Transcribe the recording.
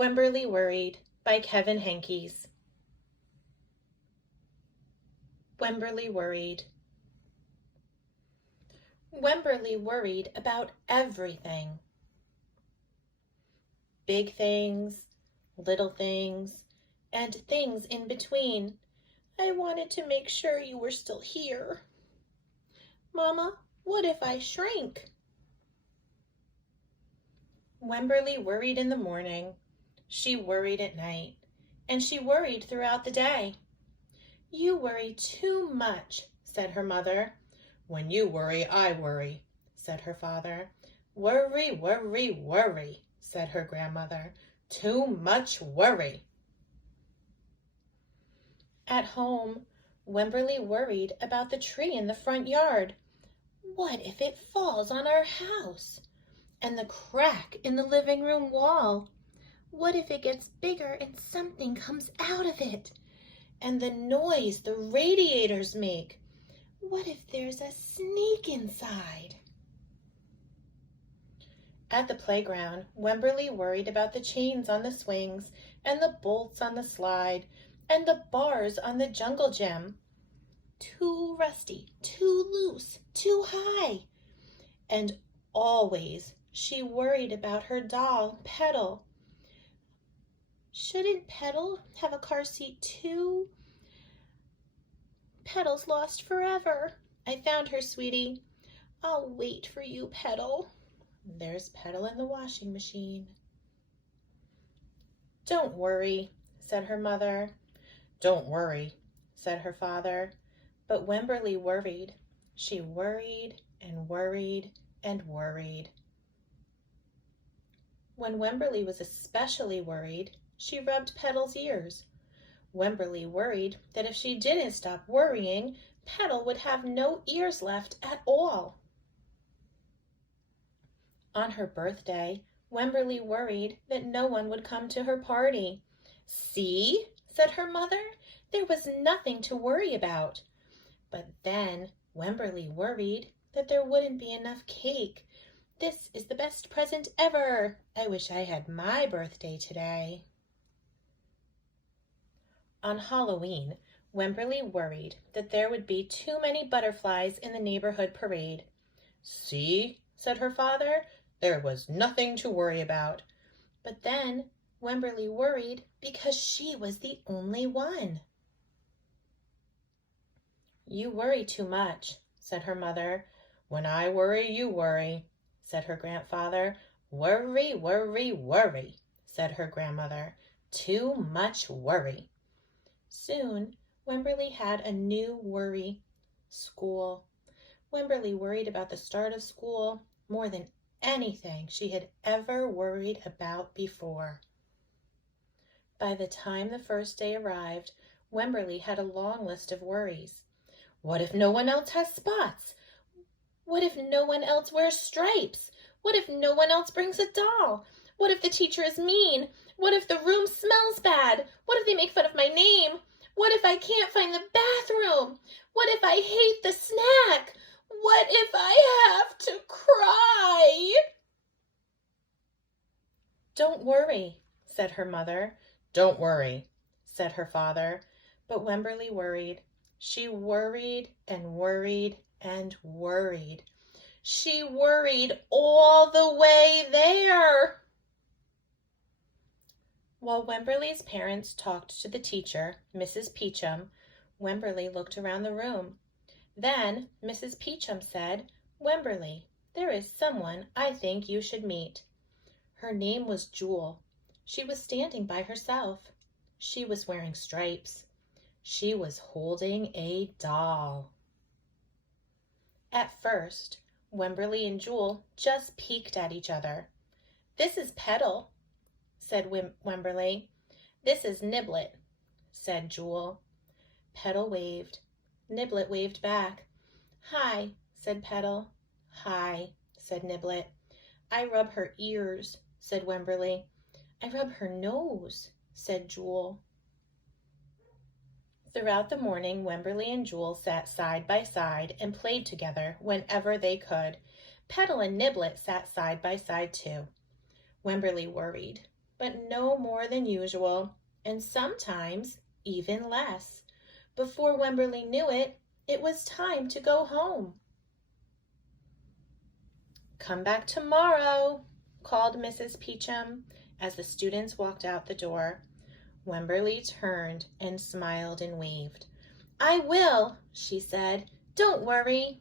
Wemberly Worried by Kevin Henkes. Wemberly Worried. Wemberly worried about everything. Big things, little things, and things in between. I wanted to make sure you were still here. Mama, what if I shrank? Wemberly worried in the morning. She worried at night, and she worried throughout the day. You worry too much, said her mother. When you worry, I worry, said her father. Worry, worry, worry, said her grandmother. Too much worry. At home, Wemberly worried about the tree in the front yard. What if it falls on our house? And the crack in the living room wall. What if it gets bigger and something comes out of it? And the noise the radiators make. What if there's a snake inside? At the playground, Wemberly worried about the chains on the swings and the bolts on the slide and the bars on the jungle gym. Too rusty, too loose, too high. And always she worried about her doll, Petal. Shouldn't Petal have a car seat too? Petal's lost forever. I found her, sweetie. I'll wait for you, Petal. There's Petal in the washing machine. Don't worry, said her mother. Don't worry, said her father. But Wemberly worried. She worried and worried and worried. When Wemberly was especially worried, she rubbed Petal's ears. Wemberly worried that if she didn't stop worrying, Petal would have no ears left at all. On her birthday, Wemberly worried that no one would come to her party. See, said her mother, there was nothing to worry about. But then Wemberly worried that there wouldn't be enough cake. This is the best present ever. I wish I had my birthday today. On Halloween, Wemberly worried that there would be too many butterflies in the neighborhood parade. See, said her father, there was nothing to worry about. But then Wemberly worried because she was the only one. You worry too much, said her mother. When I worry, you worry, said her grandfather. Worry, worry, worry, said her grandmother. Too much worry. Soon, Wemberly had a new worry, school. Wemberly worried about the start of school more than anything she had ever worried about before. By the time the first day arrived, Wemberly had a long list of worries. What if no one else has spots? What if no one else wears stripes? What if no one else brings a doll? What if the teacher is mean? What if the room smells bad? What if they make fun of my name? What if I can't find the bathroom? What if I hate the snack? What if I have to cry? Don't worry, said her mother. Don't worry, said her father. But Wemberly worried. She worried and worried and worried. She worried all the way there. While Wemberly's parents talked to the teacher, Mrs. Peachum, Wemberly looked around the room. Then Mrs. Peachum said, Wemberly, there is someone I think you should meet. Her name was Jewel. She was standing by herself. She was wearing stripes. She was holding a doll. At first, Wemberly and Jewel just peeked at each other. This is Petal, said Wemberly. This is Niblet, said Jewel. Petal waved. Niblet waved back. Hi, said Petal. Hi, said Niblet. I rub her ears, said Wemberly. I rub her nose, said Jewel. Throughout the morning, Wemberly and Jewel sat side by side and played together whenever they could. Petal and Niblet sat side by side too. Wemberly worried. but no more than usual, and sometimes even less. Before Wemberly knew it, it was time to go home. "Come back tomorrow," called Mrs. Peachum as the students walked out the door. Wemberly turned and smiled and waved. "I will," she said. "Don't worry."